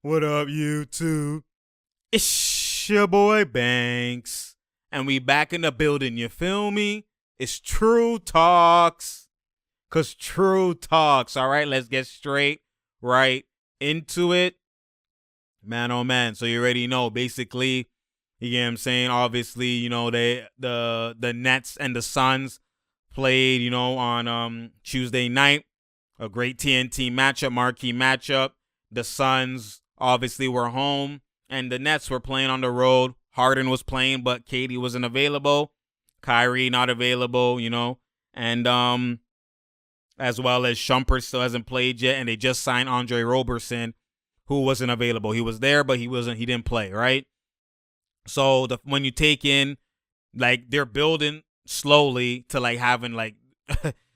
What up, YouTube? It's your boy Banks, and we back in the building, you feel me? It's True Talks, cause True Talks, alright? Let's get straight right into it. Man, oh man, so you already know, basically, you get what I'm saying? Obviously, you know, the Nets and the Suns played, you know, on Tuesday night. A great TNT matchup, marquee matchup. The Suns obviously were home, and the Nets were playing on the road. Harden was playing, but KD wasn't available. Kyrie not available, you know. And as well as Shumpert still hasn't played yet, and they just signed Andre Roberson, who wasn't available. He was there, but he didn't play, right? So when you take in, like, they're building slowly to, like, having, like,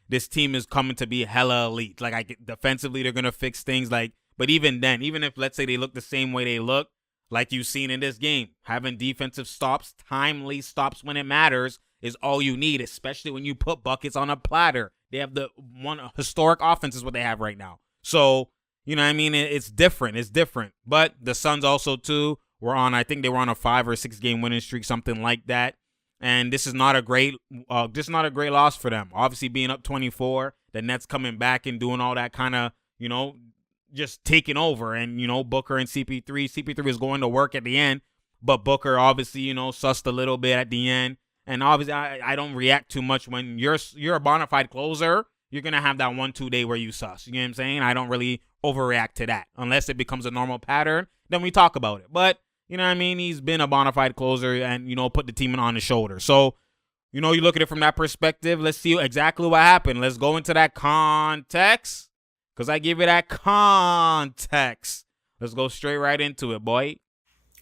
this team is coming to be hella elite. Like, defensively, they're going to fix things, like, but even then, even if, let's say, they look the same way they look, like you've seen in this game, having defensive stops, timely stops when it matters is all you need, especially when you put buckets on a platter. They have the one historic offense is what they have right now. So, you know what I mean? It's different. It's different. But the Suns also, too, I think they were on a 5 or 6 game winning streak, something like that. And this is not a great loss for them. Obviously, being up 24, the Nets coming back and doing all that kind of, you know, just taking over. And, you know, Booker and CP3 is going to work at the end. But Booker, obviously, you know, sussed a little bit at the end. And obviously, I don't react too much when you're a bona fide closer. You're going to have that 1-2 day where you suss. You know what I'm saying? I don't really overreact to that. Unless it becomes a normal pattern, then we talk about it. But, you know what I mean? He's been a bona fide closer and, you know, put the team on his shoulder. So, you know, you look at it from that perspective. Let's see exactly what happened. Let's go into that context. Because I give you that context. Let's go straight right into it, boy.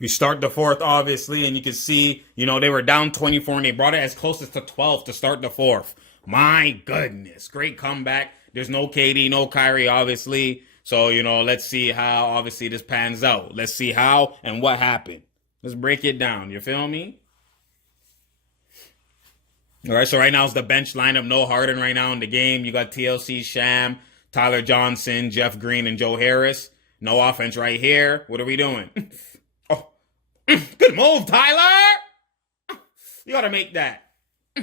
We start the fourth, obviously, and you can see, you know, they were down 24, and they brought it as close as to 12 to start the fourth. My goodness. Great comeback. There's no KD, no Kyrie, obviously. So, you know, let's see how, obviously, this pans out. Let's see how and what happened. Let's break it down. You feel me? All right, so right now it's the bench lineup. No Harden right now in the game. You got TLC, Sham, Tyler Johnson, Jeff Green, and Joe Harris. No offense right here. What are we doing? Oh, good move, Tyler. You got to make that. I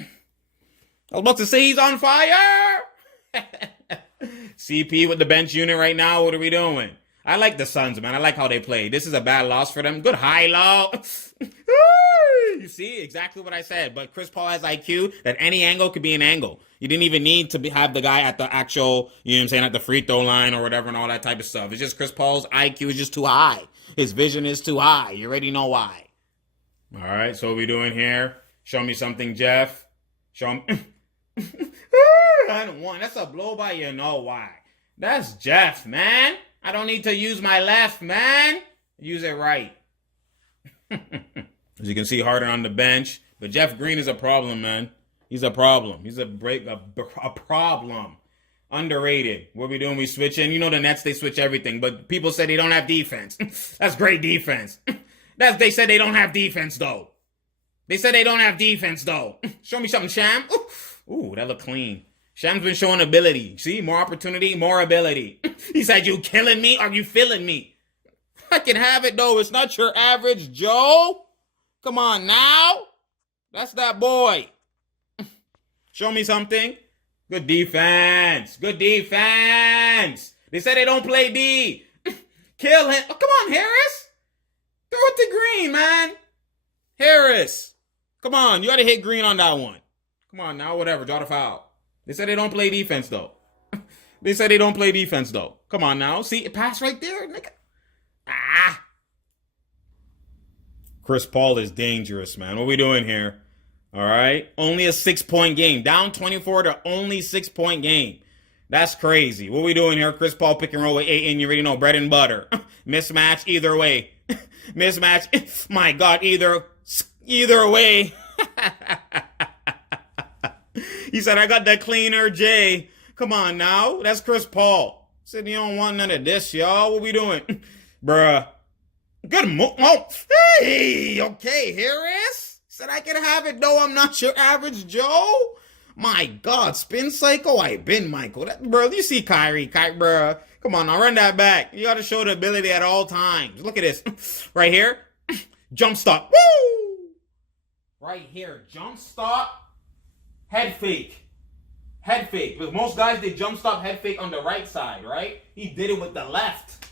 was about to say he's on fire. CP with the bench unit right now. What are we doing? I like the Suns, man. I like how they play. This is a bad loss for them. Good high-low. You see? Exactly what I said. But Chris Paul has IQ that any angle could be an angle. You didn't even need to have the guy at the actual, you know what I'm saying, at the free throw line or whatever and all that type of stuff. It's just Chris Paul's IQ is just too high. His vision is too high. You already know why. All right, so what we doing here? Show me something, Jeff. Show me. I don't want. That's a blow by, you know why. That's Jeff, man. I don't need to use my left, man. Use it right. As you can see, Harden on the bench. But Jeff Green is a problem, man. He's a problem. He's a problem. Underrated. What we doing? We switching. You know the Nets, they switch everything. But people say they don't have defense. That's great defense. They said they don't have defense, though. They said they don't have defense, though. Show me something, Sham. Ooh, that look clean. Sham's been showing ability. See, more opportunity, more ability. He said, you killing me? Are you feeling me? I can have it, though. It's not your average Joe. Come on now. That's that boy. Show me something. Good defense. Good defense. They said they don't play D. Kill him. Oh, come on, Harris. Throw it to Green, man. Harris. Come on. You got to hit Green on that one. Come on now. Whatever. Draw the foul. They said they don't play defense, though. They said they don't play defense, though. Come on now. See, pass right there, nigga. Ah. Chris Paul is dangerous, man. What we doing here? All right. Only a 6-point game. Down 24 to only 6-point game. That's crazy. What we doing here? Chris Paul pick and roll with 8 and you already know, bread and butter. Mismatch either way. Mismatch. My God, either way. He said, I got the cleaner J. Come on now. That's Chris Paul. Said, you don't want none of this, y'all. What we doing? Bruh. Good move. Oh, hey, okay, Harris. Said I can have it, though. I'm not your average Joe. My God, spin cycle. I been Michael. Bro, you see Kyrie, bro. Come on, now run that back. You got to show the ability at all times. Look at this. Right here. Jump stop. Woo! Right here. Jump stop. Head fake. Head fake. Because most guys, they jump stop head fake on the right side, right? He did it with the left.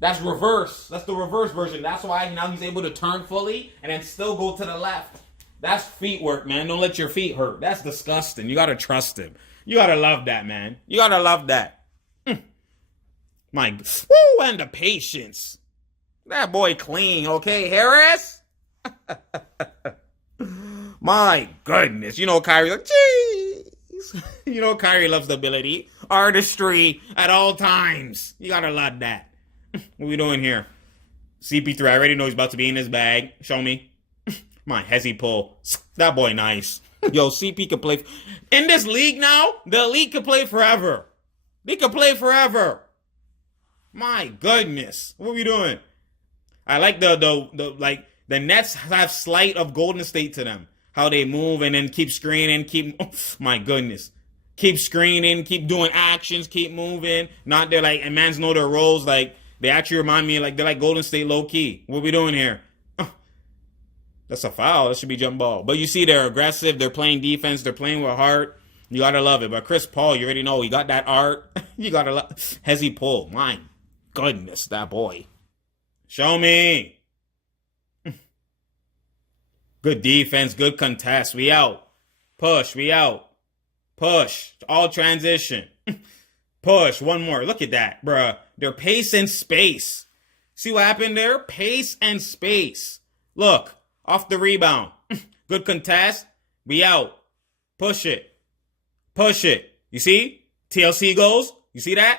That's reverse. That's the reverse version. That's why now he's able to turn fully and then still go to the left. That's feet work, man. Don't let your feet hurt. That's disgusting. You got to trust him. You got to love that, man. You got to love that. My, woo, and the patience. That boy clean, okay, Harris? My goodness. You know Kyrie, like, jeez. You know Kyrie loves the ability. Artistry at all times. You got to love that. What we doing here? CP3, I already know he's about to be in his bag. Show me. My hezzy pull. That boy nice. Yo, CP can play. In this league now, the elite can play forever. They can play forever. My goodness. What we doing? I like the Nets have slight of Golden State to them. How they move and then keep screening, my goodness. Keep screening, keep doing actions, keep moving. Not they're like, and mans know their roles, like, they actually remind me like they're like Golden State low key. What we doing here? That's a foul. That should be jump ball. But you see, they're aggressive. They're playing defense. They're playing with heart. You gotta love it. But Chris Paul, you already know he got that art. You gotta love. Hezzy pull. My goodness, that boy. Show me. Good defense. Good contest. We out. Push. We out. Push. All transition. Push. One more. Look at that, bruh. Their pace and space. See what happened there? Pace and space. Look. Off the rebound. Good contest. We out. Push it. Push it. You see? TLC goes. You see that?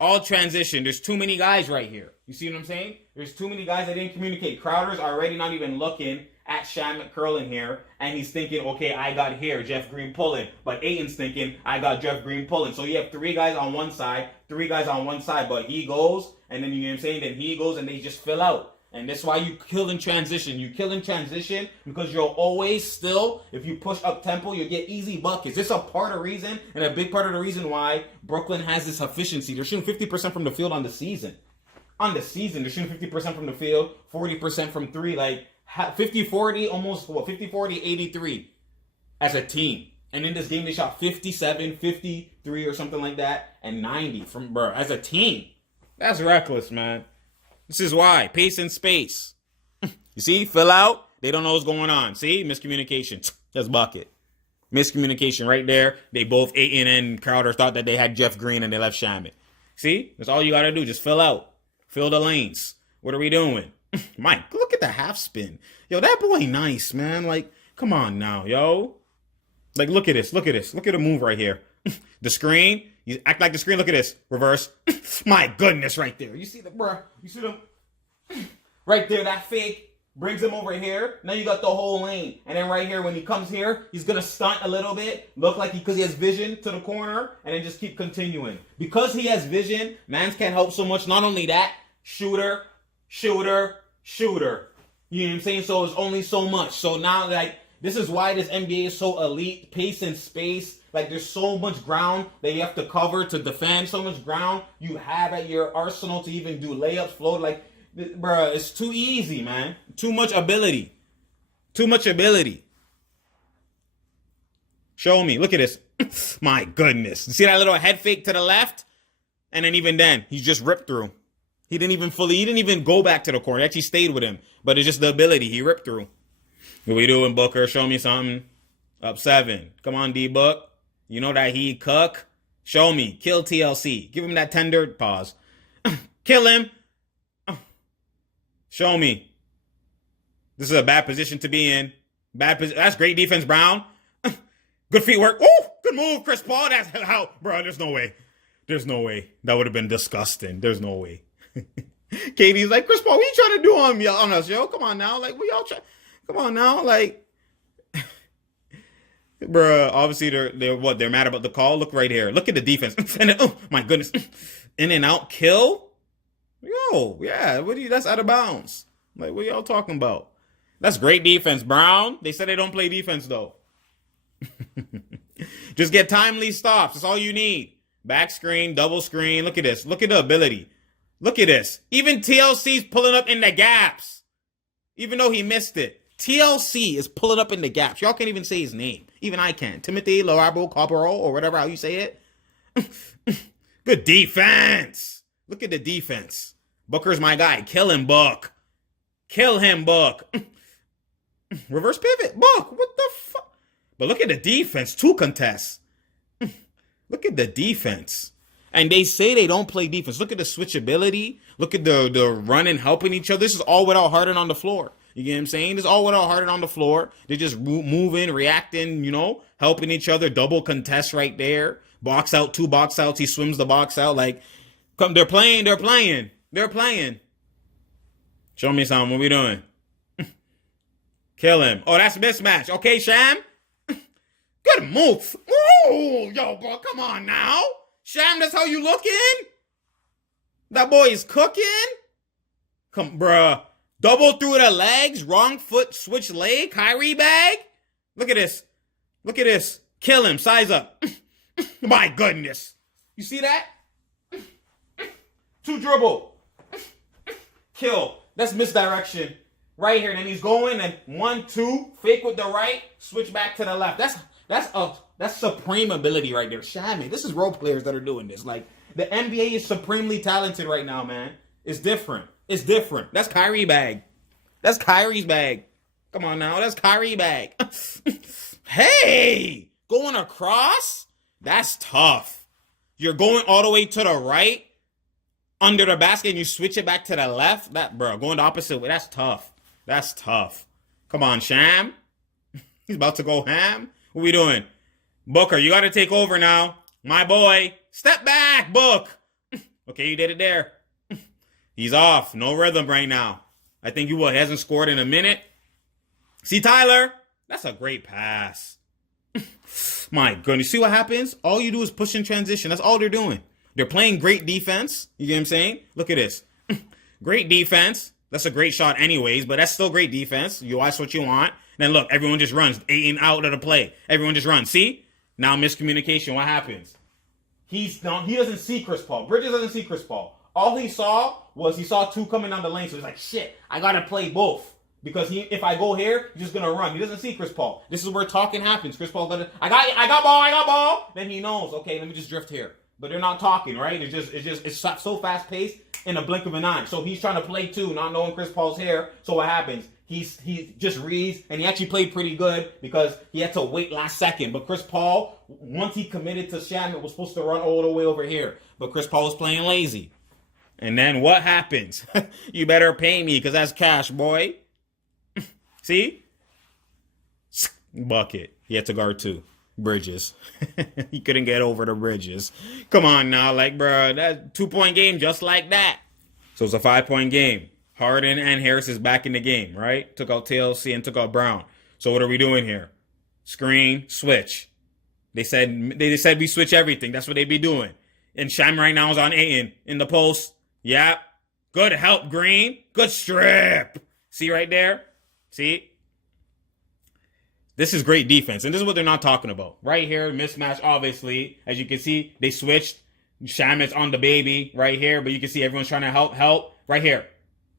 All transition. There's too many guys right here. You see what I'm saying? There's too many guys that didn't communicate. Crowder's already not even looking at Shamet curling here, and he's thinking, okay, I got here, Jeff Green pulling. But Ayton's thinking, I got Jeff Green pulling. So you have three guys on one side, but he goes, and then you know what I'm saying? Then he goes, and they just fill out. And that's why you kill in transition. You kill in transition because you'll always still, if you push up tempo, you'll get easy buckets. This is a part of the reason, and a big part of the reason why Brooklyn has this efficiency. They're shooting 50% from the field on the season. On the season, they're shooting 50% from the field, 40% from three, like 50-40, almost, 50-40, 83 as a team. And in this game, they shot 57, 53 or something like that, and 90 from, bro, as a team. That's reckless, man. This is why. Pace and space. You see? Fill out. They don't know what's going on. See? Miscommunication. That's bucket. Miscommunication right there. They both, Ayton and Crowder, thought that they had Jeff Green and they left Shamet. See? That's all you got to do. Just fill out. Fill the lanes. What are we doing? Mike, look at the half spin. Yo, that boy nice, man. Like, come on now, yo. Like, look at this. Look at this. Look at the move right here. The screen. You act like the screen. Look at this. Reverse. My goodness, right there. You see the, bruh. You see them? Right there, that fake brings him over here. Now you got the whole lane. And then right here, when he comes here, he's going to stunt a little bit. Look like because he has vision to the corner. And then just keep continuing. Because he has vision, mans can't help so much. Not only that, shooter. You know what I'm saying? So it's only so much. So now, like, this is why this NBA is so elite. Pace and space. Like, there's so much ground that you have to cover to defend. So much ground you have at your arsenal to even do layups, float. Like, bruh, it's too easy, man. Too much ability. Too much ability. Show me. Look at this. My goodness. You see that little head fake to the left? And then even then, he just ripped through. He didn't even go back to the corner. He actually stayed with him. But it's just the ability. He ripped through. What we doing, Booker? Show me something. Up 7. Come on, D-Book. You know that he cook. Show me. Kill TLC. Give him that tender pause. Kill him. Show me. This is a bad position to be in. That's great defense, Brown. Good feet work. Ooh, good move, Chris Paul. That's how, bro. There's no way. There's no way. That would have been disgusting. There's no way. Katie's like, Chris Paul, what you trying to do on us, yo? Come on now. Like, we all try. Come on now. Like, bruh, obviously they're mad about the call. Look right here. Look at the defense. And then, oh my goodness. In and out kill. Yo, yeah, that's out of bounds. Like, what y'all talking about? That's great defense, Brown. They said they don't play defense though. Just get timely stops. That's all you need. Back screen, double screen. Look at this. Look at the ability. Look at this. Even TLC's pulling up in the gaps. Even though he missed it. TLC is pulling up in the gaps. Y'all can't even say his name. Even I can't. Timothy Larabo Cabral or whatever how you say it. Good defense. Look at the defense. Booker's my guy. Kill him, Book. Kill him, Book. Reverse pivot. Book. What the fuck? But look at the defense. 2 contests. Look at the defense. And they say they don't play defense. Look at the switchability. Look at the running, helping each other. This is all without Harden on the floor. You get what I'm saying? This is all without Harden on the floor. They're just moving, reacting, helping each other. Double contest right there. Box out, 2 box outs. He swims the box out. Like, come, they're playing. Show me something. What we doing? Kill him. Oh, that's a mismatch. Okay, Sham? Good move. Oh, yo, bro, come on now. Sham, that's how you looking? That boy is cooking? Come, bruh. Double through the legs. Wrong foot, switch leg. Kyrie bag. Look at this. Look at this. Kill him. Size up. My goodness. You see that? 2 dribble. Kill. That's misdirection. Right here. And then he's going and 1, 2. Fake with the right. Switch back to the left. That's supreme ability right there. Shammy. This is role players that are doing this. Like, the NBA is supremely talented right now, man. It's different. It's different. That's Kyrie bag. That's Kyrie's bag. Come on now. That's Kyrie bag. Hey! Going across? That's tough. You're going all the way to the right under the basket and you switch it back to the left? Going the opposite way. That's tough. That's tough. Come on, Sham. He's about to go ham. What we doing? Booker, you got to take over now. My boy. Step back, Book. Okay, you did it there. He's off. No rhythm right now. I think he hasn't scored in a minute. See, Tyler? That's a great pass. My goodness. See what happens? All you do is push in transition. That's all they're doing. They're playing great defense. You get what I'm saying? Look at this. Great defense. That's a great shot anyways, but that's still great defense. You watch what you want. Then look, everyone just runs 8 and out of the play. Everyone just runs. See? Now miscommunication. What happens? He doesn't see Chris Paul. Bridges doesn't see Chris Paul. All he saw was 2 coming down the lane. So he's like, shit, I got to play both. Because if I go here, he's just going to run. He doesn't see Chris Paul. This is where talking happens. Chris Paul I got ball. Then he knows, okay, let me just drift here. But they're not talking, right? It's so fast paced in a blink of an eye. So he's trying to play too, not knowing Chris Paul's here. So what happens? He just reads, and he actually played pretty good because he had to wait last second. But Chris Paul, once he committed to Shamit, was supposed to run all the way over here. But Chris Paul was playing lazy. And then what happens? You better pay me because that's cash, boy. See? Bucket. He had to guard 2. Bridges. He couldn't get over the Bridges. Come on now. Like, bro, that 2-point game just like that. So it's a 5-point game. Harden and Harris is back in the game, right? Took out TLC and took out Brown. So what are we doing here? Screen, switch. They said we switch everything. That's what they be doing. And Sham right now is on Ayton in the post. Yeah. Good help, Green. Good strip. See right there? See? This is great defense. And this is what they're not talking about. Right here, mismatch, obviously. As you can see, they switched. Shamit's on the baby right here. But you can see everyone's trying to help. Right here.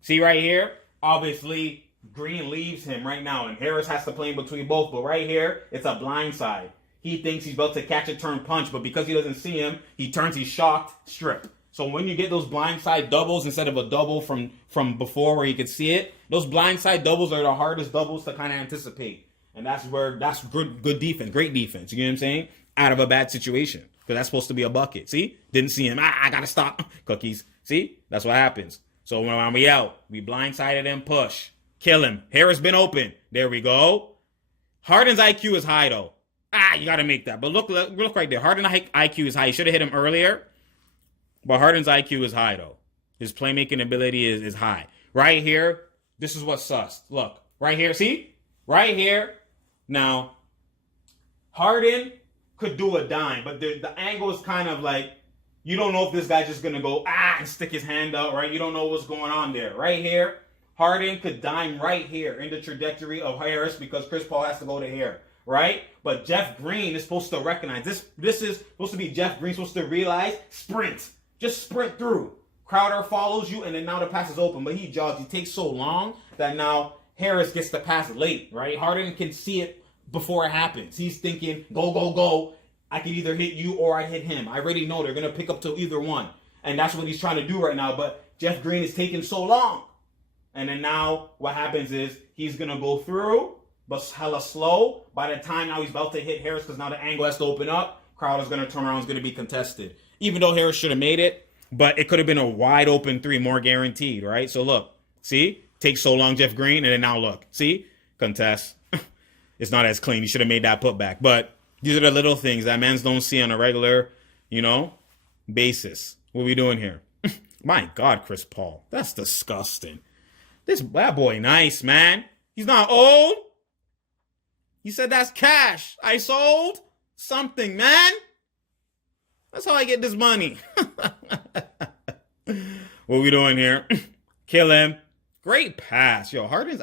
See right here? Obviously, Green leaves him right now. And Harris has to play in between both. But right here, it's a blind side. He thinks he's about to catch a turn punch. But because he doesn't see him, he's shocked, strip. So when you get those blindside doubles instead of a double from before where you could see it, those blindside doubles are the hardest doubles to kind of anticipate. And that's good defense, great defense. You know what I'm saying? Out of a bad situation. Because that's supposed to be a bucket. See? Didn't see him. I got to stop. Cookies. See? That's what happens. So when we out, we blindsided him, push. Kill him. Harris been open. There we go. Harden's IQ is high, though. You got to make that. But look right there. Harden's IQ is high. He should have hit him earlier. But Harden's IQ is high, though. His playmaking ability is high. Right here, this is what's sus. Look. Right here. See? Right here. Now, Harden could do a dime. But the angle is kind of like, you don't know if this guy's just going to go, and stick his hand out, right? You don't know what's going on there. Right here, Harden could dime right here in the trajectory of Harris because Chris Paul has to go to here. right? But Jeff Green is supposed to recognize this. This is supposed to be Jeff Green supposed to realize sprint, just sprint through. Crowder follows you, and then now the pass is open, but he jogs. He takes so long that now Harris gets the pass late, right? Harden can see it before it happens. He's thinking, go, go, go. I can either hit you or I hit him. I already know they're going to pick up to either one. And that's what he's trying to do right now. But Jeff Green is taking so long. And then now what happens is he's going to go through, but hella slow. By the time now he's about to hit Harris, because now the angle has to open up, Crowder's going to turn around. It's going to be contested. Even though Harris should have made it, but it could have been a wide open three, more guaranteed, right? So look, see? Takes so long, Jeff Green, and then now look. See? Contest. It's not as clean. You should have made that putback. But these are the little things that mans don't see on a regular, basis. What are we doing here? My God, Chris Paul. That's disgusting. That boy nice, man. He's not old. He said that's cash. I sold something, man. That's how I get this money. What are we doing here? Kill him. Great pass. Yo, Harden's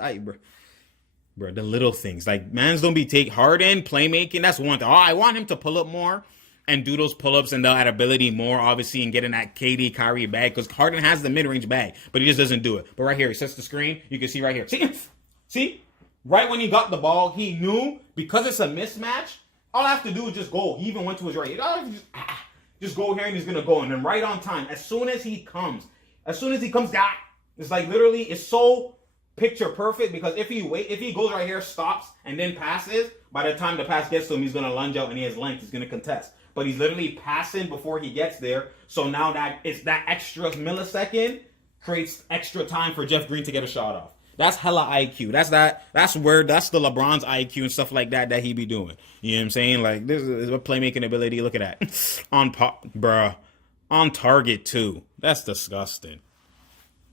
bro, the little things. Like, mans don't be Harden, playmaking, that's one thing. Oh, I want him to pull up more and do those pull-ups and that ability more, obviously, and get in that KD Kyrie bag, because Harden has the mid-range bag, but he just doesn't do it. But right here, he sets the screen. You can see right here. See? Right when he got the ball, he knew, because it's a mismatch, all I have to do is just go. He even went to his right. Just go here, and he's going to go. And then right on time, as soon as he comes, God, it's like literally, it's so picture perfect, because if he goes right here, stops, and then passes, by the time the pass gets to him, he's going to lunge out, and he has length. He's going to contest. But he's literally passing before he gets there. So now that extra millisecond creates extra time for Jeff Green to get a shot off. That's hella IQ. That's the LeBron's IQ and stuff like that he be doing. You know what I'm saying? Like, this is a playmaking ability. Look at that. On target too. That's disgusting.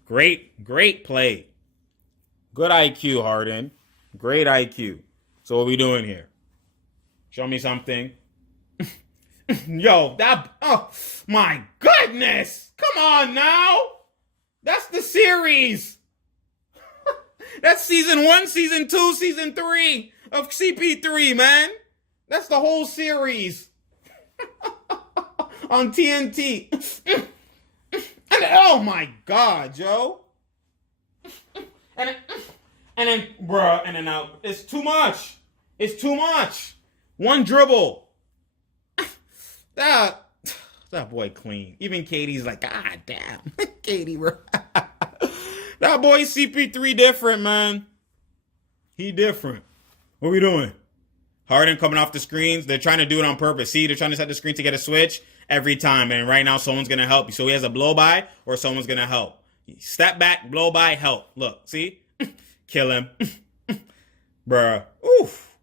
Great play. Good IQ, Harden. Great IQ. So what we doing here? Show me something. Yo, oh my goodness. Come on now. That's the series. That's season 1, season 2, season 3 of CP3, man. That's the whole series. On TNT. Oh my God, Joe. And then now it's too much. It's too much. One dribble. That boy clean. Even Katie's like, God damn. Katie, bro. That boy CP3 different, man. He different. What we doing? Harden coming off the screens. They're trying to do it on purpose. See, they're trying to set the screen to get a switch every time. And right now, someone's going to help you. So he has a blow by or someone's going to help. Step back, blow by, help. Look, see? Kill him. Bruh. Oof.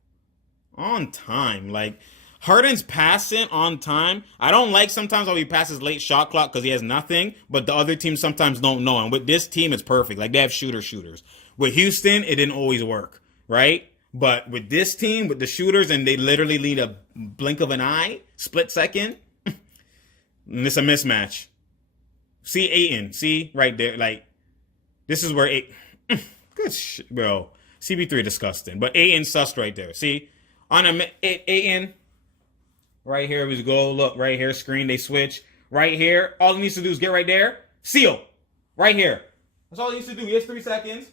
On time. Like, Harden's passing on time. I don't like sometimes how he passes late shot clock because he has nothing, but the other teams sometimes don't know. And with this team, it's perfect. Like, they have shooters. With Houston, it didn't always work, right? But with this team, with the shooters, and they literally need a blink of an eye, split second, and it's a mismatch. See Ayton. See? Right there. Like, this is where good shit, bro. CB3 disgusting. But Ayton sussed right there. See? On Ayton. Right here, we go. Look, right here, screen, they switch. Right here, all he needs to do is get right there. Seal. Right here. That's all he needs to do. He has 3 seconds.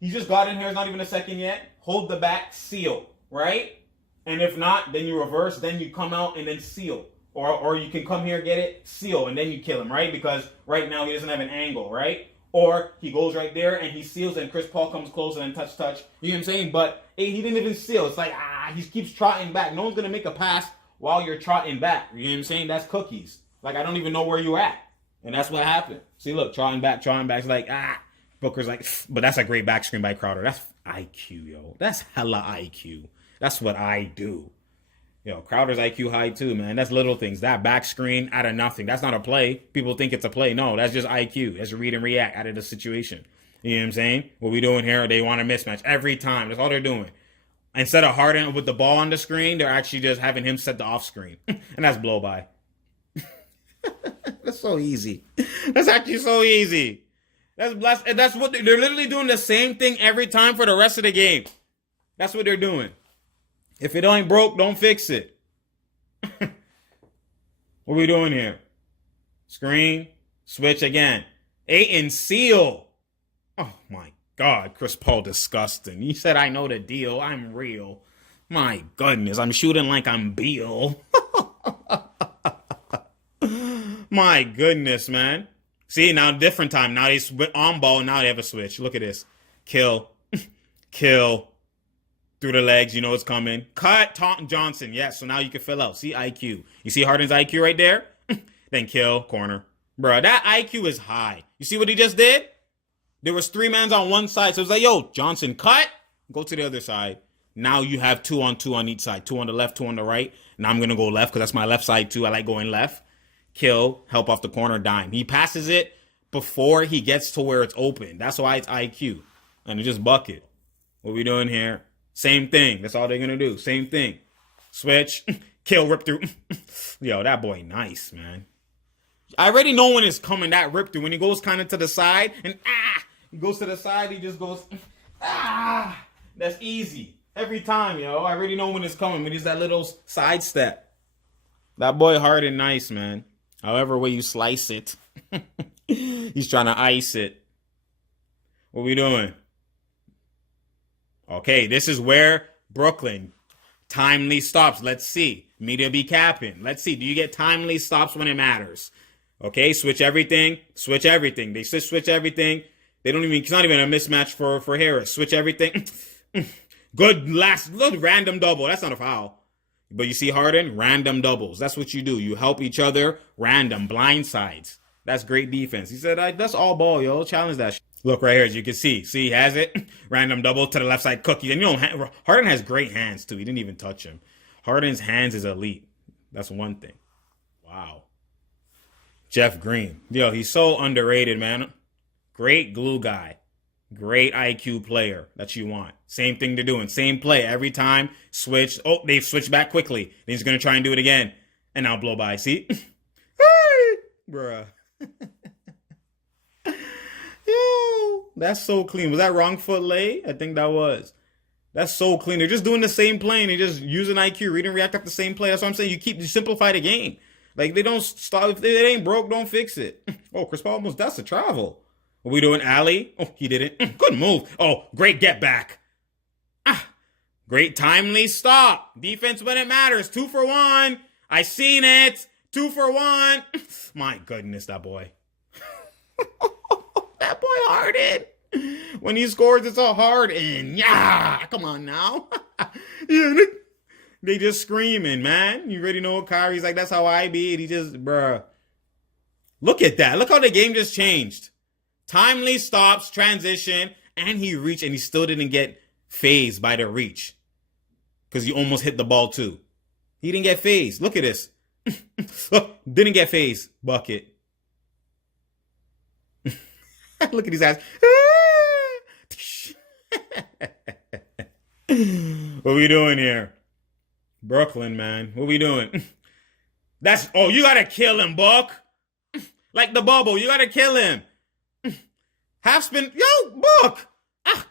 He just got in here. It's not even a second yet. Hold the back, seal. Right? And if not, then you reverse. Then you come out and then seal. Or you can come here, get it, seal, and then you kill him, right? Because right now he doesn't have an angle, right? Or he goes right there and he seals and Chris Paul comes close and touch. You know what I'm saying? But he didn't even seal. It's like, he keeps trotting back. No one's going to make a pass while you're trotting back. You know what I'm saying? That's cookies. Like, I don't even know where you at. And that's what happened. See, look, trotting back. It's like, Booker's like, but that's a great back screen by Crowder. That's IQ, yo. That's hella IQ. That's what I do. Yo, Crowder's IQ high too, man. That's little things. That back screen out of nothing. That's not a play. People think it's a play. No, that's just IQ. That's read and react out of the situation. You know what I'm saying? What we doing here, they want a mismatch every time. That's all they're doing. Instead of Harden with the ball on the screen, they're actually just having him set the off screen. And that's blow by. That's so easy. That's actually so easy. That's what they're literally doing, the same thing every time for the rest of the game. That's what they're doing. If it ain't broke, don't fix it. What are we doing here? Screen, switch again. 8 and seal. Oh my God, Chris Paul, disgusting. He said, I know the deal. I'm real. My goodness, I'm shooting like I'm Beal. My goodness, man. See, now different time. Now he's on ball. Now they have a switch. Look at this. Kill. Kill. Through the legs. You know it's coming. Cut. Taunton Johnson. Yes, so now you can fill out. See IQ. You see Harden's IQ right there? Then kill. Corner. Bruh, that IQ is high. You see what he just did? There was 3 mans on one side. So it was like, yo, Johnson, cut. Go to the other side. Now you have 2-on-2 on each side. 2 on the left, 2 on the right. Now I'm going to go left because that's my left side too. I like going left. Kill, help off the corner, dime. He passes it before he gets to where it's open. That's why it's IQ. And it just bucket. What we doing here? Same thing. That's all they're going to do. Same thing. Switch. Kill, rip through. Yo, that boy nice, man. I already know when it's coming, that rip through. When he goes kind of to the side and he goes to the side, he just goes, that's easy. Every time, yo. I already know when it's coming. When he's that little side step. That boy Harden nice, man. However way you slice it. He's trying to ice it. What we doing? Okay, this is where Brooklyn timely stops. Let's see. Media be capping. Let's see. Do you get timely stops when it matters? Okay, switch everything. Switch everything. They switch everything. They don't even, it's not even a mismatch for Harris. Switch everything. Good random double. That's not a foul. But you see Harden, random doubles. That's what you do. You help each other, random, blind sides. That's great defense. He said, that's all ball, yo. Challenge that shit. Look right here, as you can see. See, he has it. Random double to the left side cookie. And you know, Harden has great hands, too. He didn't even touch him. Harden's hands is elite. That's one thing. Wow. Jeff Green. Yo, he's so underrated, man. Great glue guy. Great IQ player that you want. Same thing they're doing. Same play every time. Switch. Oh, they've switched back quickly. Then he's going to try and do it again. And now blow by. See? Bruh. Yo, that's so clean. Was that wrong foot lay? I think that was. That's so clean. They're just doing the same play and they're just using IQ, read and react off the same play. That's what I'm saying. You simplify the game. Like, they don't stop. If it ain't broke, don't fix it. Oh, Chris Paul almost does a travel. Are we doing alley? Oh, he did it. Good move. Oh, great get back. Great timely stop. Defense when it matters. 2 for 1. I seen it. 2 for 1. My goodness, that boy. That boy Harden. When he scores, it's a Harden. Yeah, come on now. Yeah, they just screaming, man. You already know what Kyrie's like. That's how I be. He just, bruh. Look at that. Look how the game just changed. Timely stops, transition, and he reached, and he still didn't get phased by the reach. Because he almost hit the ball, too. He didn't get phased. Look at this. Look, didn't get phased. Bucket. Look at his ass. What we doing here? Brooklyn, man. What we doing? Oh, you gotta kill him, Buck. Like the bubble, you gotta kill him. Half spin. Yo, Buck.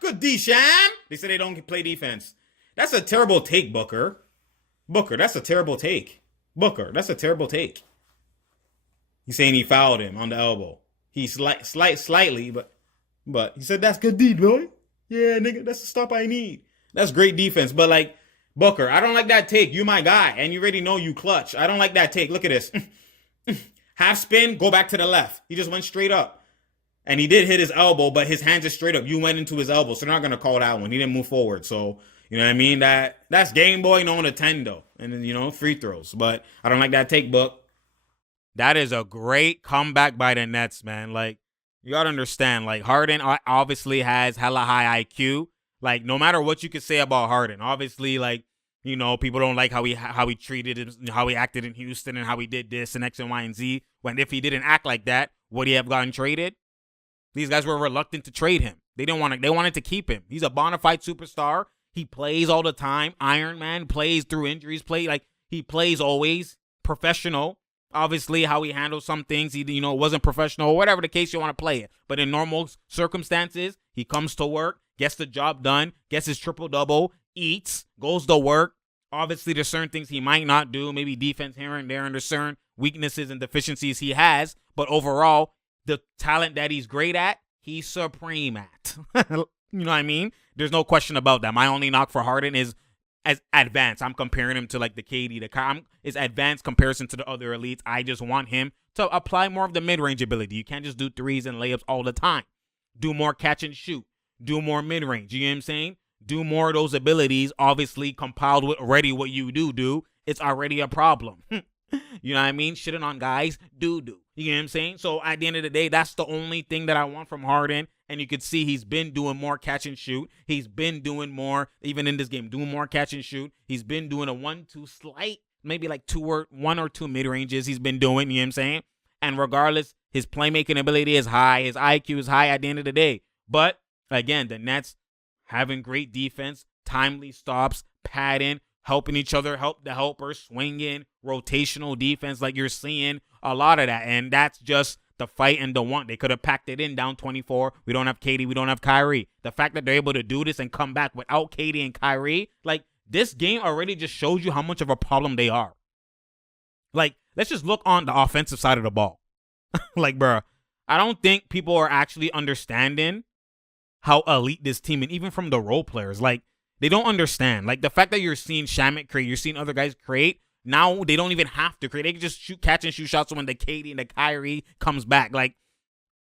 Good D, Sham. They said they don't play defense. That's a terrible take, Booker. Booker, that's a terrible take. Booker, that's a terrible take. He's saying he fouled him on the elbow. He slightly, but he said that's good D, boy. Yeah, nigga, that's the stop I need. That's great defense, but like, Booker, I don't like that take. You my guy, and you already know you clutch. I don't like that take. Look at this. Half spin, go back to the left. He just went straight up. And he did hit his elbow, but his hands are straight up. You went into his elbow, so they're not going to call that one. He didn't move forward. So, you know what I mean? That's Game Boy, no Nintendo. And then, you know, free throws. But I don't like that take, Book. That is a great comeback by the Nets, man. Like, you got to understand, like, Harden obviously has hella high IQ. Like, no matter what you could say about Harden, obviously, like, you know, people don't like how he treated him, how he acted in Houston and how he did this and X and Y and Z. When if he didn't act like that, would he have gotten traded? These guys were reluctant to trade him. They wanted to keep him. He's a bona fide superstar. He plays all the time. Iron Man plays through injuries. He plays always. Professional. Obviously, how he handles some things, he wasn't professional or whatever the case you want to play it. But in normal circumstances, he comes to work, gets the job done, gets his triple-double, eats, goes to work, Obviously, there's certain things he might not do, maybe defense here and there, and there's certain weaknesses and deficiencies he has. But overall, the talent that he's great at, he's supreme at. You know what I mean? There's no question about that. My only knock for Harden is as advanced. I'm comparing him to like the KD, the Kyrie. Is advanced comparison to the other elites. I just want him to apply more of the mid-range ability. You can't just do threes and layups all the time. Do more catch and shoot. Do more mid-range. You know what I'm saying? Do more of those abilities. Obviously, compiled with already what you do. It's already a problem. You know what I mean? Shitting on guys, do. You know what I'm saying? So at the end of the day, that's the only thing that I want from Harden. And you could see he's been doing more catch and shoot. He's been doing more, even in this game, doing more catch and shoot. He's been doing a 1-2 slight, maybe like 1 or 2 mid-ranges he's been doing, you know what I'm saying? And regardless, his playmaking ability is high. His IQ is high at the end of the day. But, again, the Nets having great defense, timely stops, padding, helping each other, help the helpers, swinging, rotational defense like you're seeing, a lot of that. And that's just the fight and the want. They could have packed it in down 24. We don't have KD. We don't have Kyrie. The fact that they're able to do this and come back without KD and Kyrie, like, this game already just shows you how much of a problem they are. Like, let's just look on the offensive side of the ball. Like, bro, I don't think people are actually understanding how elite this team, and even from the role players, like, they don't understand. Like, the fact that you're seeing Shamet create, you're seeing other guys create, now they don't even have to create. They can just catch and shoot shots when the KD and the Kyrie comes back. Like,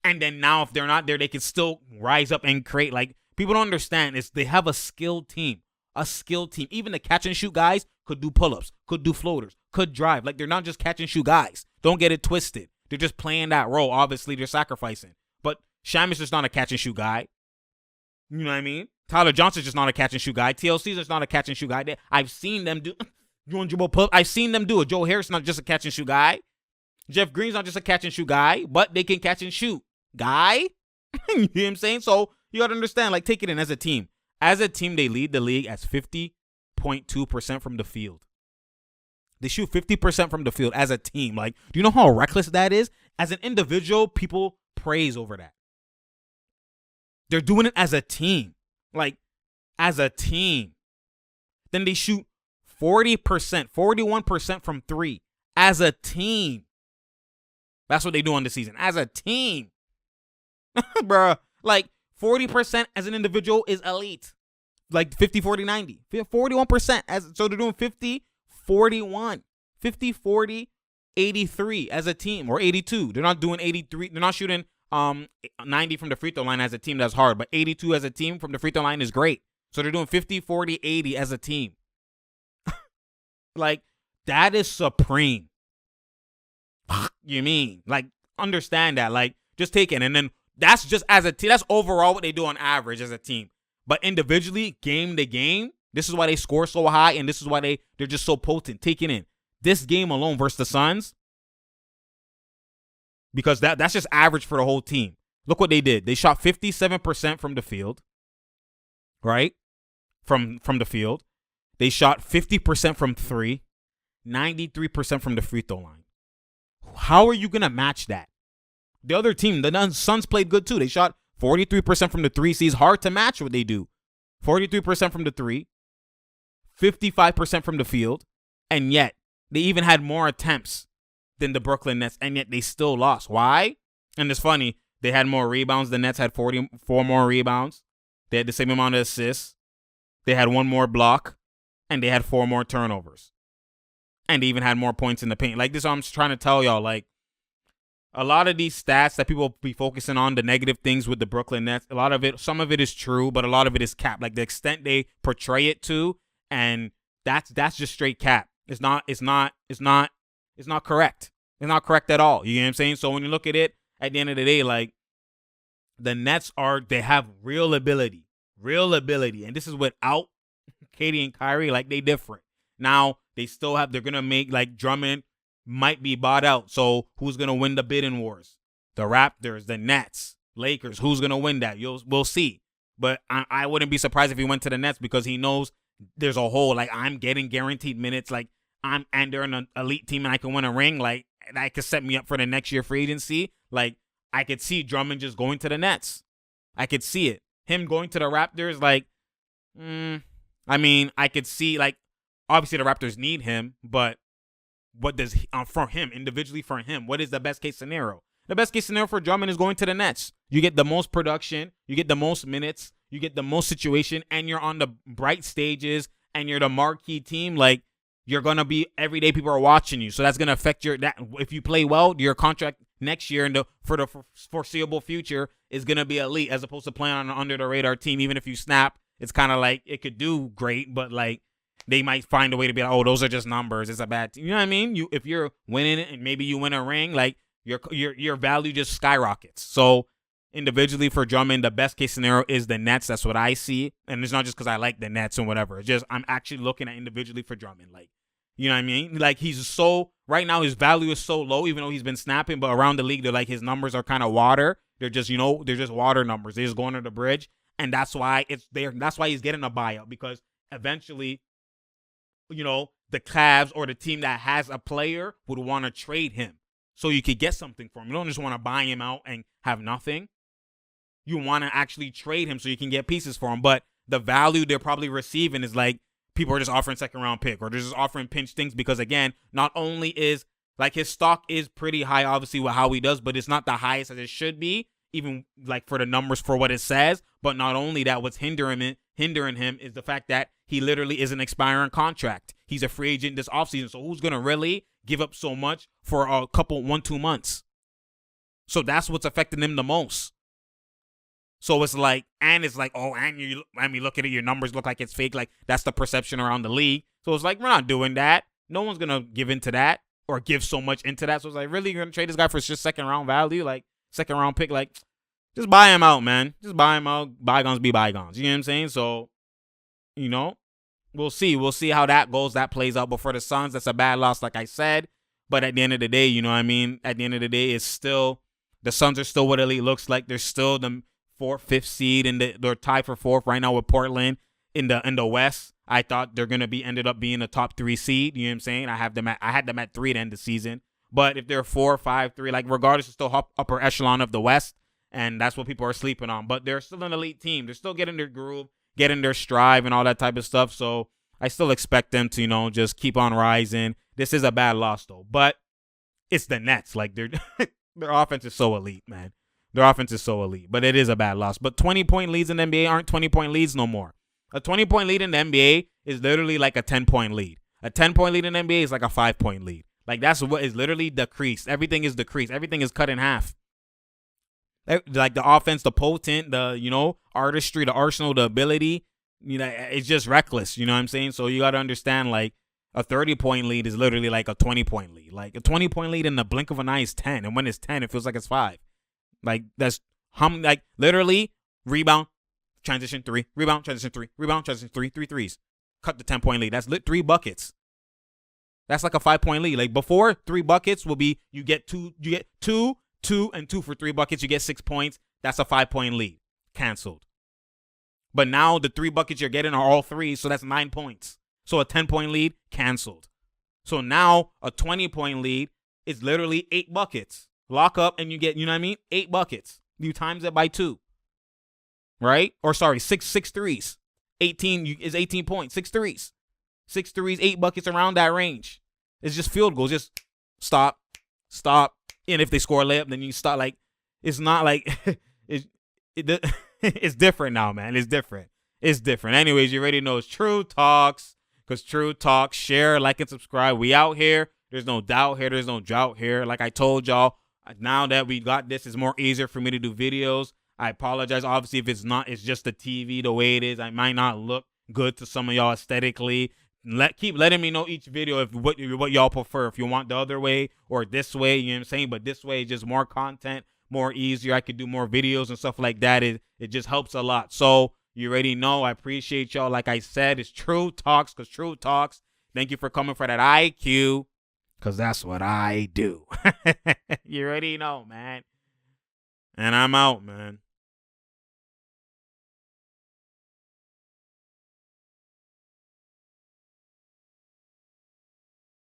and then now if they're not there, they can still rise up and create. Like, people don't understand is they have a skilled team. A skilled team. Even the catch and shoot guys could do pull-ups, could do floaters, could drive. Like, they're not just catch and shoot guys. Don't get it twisted. They're just playing that role. Obviously, they're sacrificing. But Shamet's just not a catch and shoot guy. You know what I mean? Tyler Johnson's just not a catch and shoot guy. TLC's just not a catch and shoot guy. I've seen them do I've seen them do it. Joe Harris not just a catch and shoot guy. Jeff Green's not just a catch and shoot guy, but they can catch and shoot guy. You know what I'm saying? So you got to understand, like, take it in as a team. As a team, they lead the league as 50.2% from the field. They shoot 50% from the field as a team. Like, do you know how reckless that is? As an individual, people praise over that. They're doing it as a team. Like, as a team. Then they shoot 40%, 41% from 3 as a team. That's what they do on the season. As a team. Bruh. Like, 40% as an individual is elite. Like 50, 40, 90. 41%. So they're doing 50, 41. 50, 40, 83 as a team. Or 82. They're not doing 83. They're not shooting 90 from the free throw line as a team. That's hard. But 82 as a team from the free throw line is great. So they're doing 50, 40, 80 as a team. Like, that is supreme. You mean? Like, understand that. Like, just take it. And then that's just as a team. That's overall what they do on average as a team. But individually, game to game, this is why they score so high, and this is why they're just so potent. Take it in. This game alone versus the Suns, because that's just average for the whole team. Look what they did. They shot 57% from the field, right? From the field. They shot 50% from 3, 93% from the free throw line. How are you going to match that? The other team, the Suns played good too. They shot 43% from the 3. See, it's hard to match what they do. 43% from the 3, 55% from the field, and yet they even had more attempts than the Brooklyn Nets, and yet they still lost. Why? And it's funny, they had more rebounds. The Nets had 44 more rebounds. They had the same amount of assists. They had 1 more block, and they had 4 more turnovers. And they even had more points in the paint. Like, this is what I'm just trying to tell y'all. Like, a lot of these stats that people be focusing on, the negative things with the Brooklyn Nets, a lot of it, some of it is true, but a lot of it is cap. Like, the extent they portray it to, and that's just straight cap. It's not correct. It's not correct at all. You know what I'm saying? So when you look at it, at the end of the day, like, the Nets they have real ability. And this is without KD and Kyrie. Like, they different. Now, they're going to make, like, Drummond might be bought out. So who's going to win the bidding wars? The Raptors, the Nets, Lakers. Who's going to win that? We'll see. But I wouldn't be surprised if he went to the Nets, because he knows there's a hole. Like, I'm getting guaranteed minutes. Like, and they're an elite team and I can win a ring. Like, that could set me up for the next year free agency. Like, I could see Drummond just going to the Nets. I could see it. Him going to the Raptors, like, I mean, I could see, like, Obviously, the Raptors need him, but what does from him individually for him? What is the best case scenario? The best case scenario for Drummond is going to the Nets. You get the most production, you get the most minutes, you get the most situation, and you're on the bright stages, and you're the marquee team. Like, you're gonna be every day. People are watching you, so that's gonna affect that. If you play well, your contract next year and for the foreseeable future is gonna be elite, as opposed to playing on an under the radar team. Even if you snap, it's kind of like it could do great, but like they might find a way to be like, oh, those are just numbers. It's a bad team. You know what I mean? If you're winning it and maybe you win a ring, like your value just skyrockets. So individually for Drummond, the best case scenario is the Nets. That's what I see, and it's not just because I like the Nets and whatever. It's just I'm actually looking at individually for Drummond. Like, you know what I mean? Like, he's so right now his value is so low, even though he's been snapping. But around the league, they're like his numbers are kind of water. They're just they're just water numbers. They're just going under the bridge, and that's why it's there. That's why he's getting a buyout, because eventually, the Cavs or the team that has a player would want to trade him so you could get something for him. You don't just want to buy him out and have nothing. You want to actually trade him so you can get pieces for him. But the value they're probably receiving is like people are just offering second round pick, or they're just offering pinch things because, again, not only is like his stock is pretty high, obviously, with how he does, but it's not the highest as it should be, even like for the numbers for what it says. But not only that, what's hindering him is the fact that he literally is an expiring contract. He's a free agent this offseason. So who's going to really give up so much for a couple 1-2 months? So that's what's affecting him the most. So it's like, oh, and you look at it, your numbers look like it's fake. Like, that's the perception around the league. So it's like, we're not doing that. No one's going to give into that or give so much into that. So it's like, really, you're going to trade this guy for just second round value? Like, second round pick? Like, just buy him out, man. Just buy him out. Bygones be bygones. You know what I'm saying? So, we'll see. We'll see how that goes. That plays out. But for the Suns, that's a bad loss, like I said. But at the end of the day, you know what I mean? At the end of the day, it's still, the Suns are still what elite looks like. They're still the 4th, 5th seed, and they're tied for 4th right now with Portland in the West. I thought they're gonna ended up being a top 3 seed. You know what I'm saying? I had them at 3 to end the season. But if they're 4, 5, 3, like, regardless, it's still upper echelon of the West, and that's what people are sleeping on. But they're still an elite team. They're still getting their groove, getting their stride, and all that type of stuff. So I still expect them to, just keep on rising. This is a bad loss though, but it's the Nets. Like, their offense is so elite, man. Their offense is so elite, but it is a bad loss. But 20-point leads in the NBA aren't 20-point leads no more. A 20-point lead in the NBA is literally like a 10-point lead. A 10-point lead in the NBA is like a 5-point lead. Like, that's what is literally decreased. Everything is decreased. Everything is cut in half. Like, the offense, the potent, the, artistry, the arsenal, the ability, it's just reckless. You know what I'm saying? So you got to understand, like, a 30-point lead is literally like a 20-point lead. Like, a 20-point lead in the blink of an eye is 10. And when it's 10, it feels like it's 5. Like, that's like literally rebound, transition 3, rebound, transition 3, rebound, transition 3, 3 threes. Cut the 10-point lead. That's 3 buckets. That's like a 5-point lead. Like, before, 3 buckets will be you get 2, and 2 for 3 buckets. You get 6 points. That's a 5-point lead. Canceled. But now the 3 buckets you're getting are all 3, so that's 9 points. So a 10-point lead, canceled. So now a 20-point lead is literally 8 buckets. Lock up and you get, 8 buckets. You times it by 2. Right? Or sorry, 6 threes. 18 is 18 points. 6 threes. 6 threes, 8 buckets around that range. It's just field goals. Just stop. And if they score a layup, then you stop. Like, it's not like it's different now, man. It's different. Anyways, you already know it's True Talks. Because True Talks, share, like, and subscribe. We out here. There's no doubt here. There's no drought here. Like I told y'all, now that we got this, it's more easier for me to do videos. I apologize. Obviously, if it's not, it's just the TV the way it is. I might not look good to some of y'all aesthetically. Keep letting me know each video if what y'all prefer. If you want the other way or this way, you know what I'm saying? But this way is just more content, more easier. I could do more videos and stuff like that. It just helps a lot. So you already know. I appreciate y'all. Like I said, it's True Talks, because True Talks. Thank you for coming for that IQ, because that's what I do. You already know, man. And I'm out, man.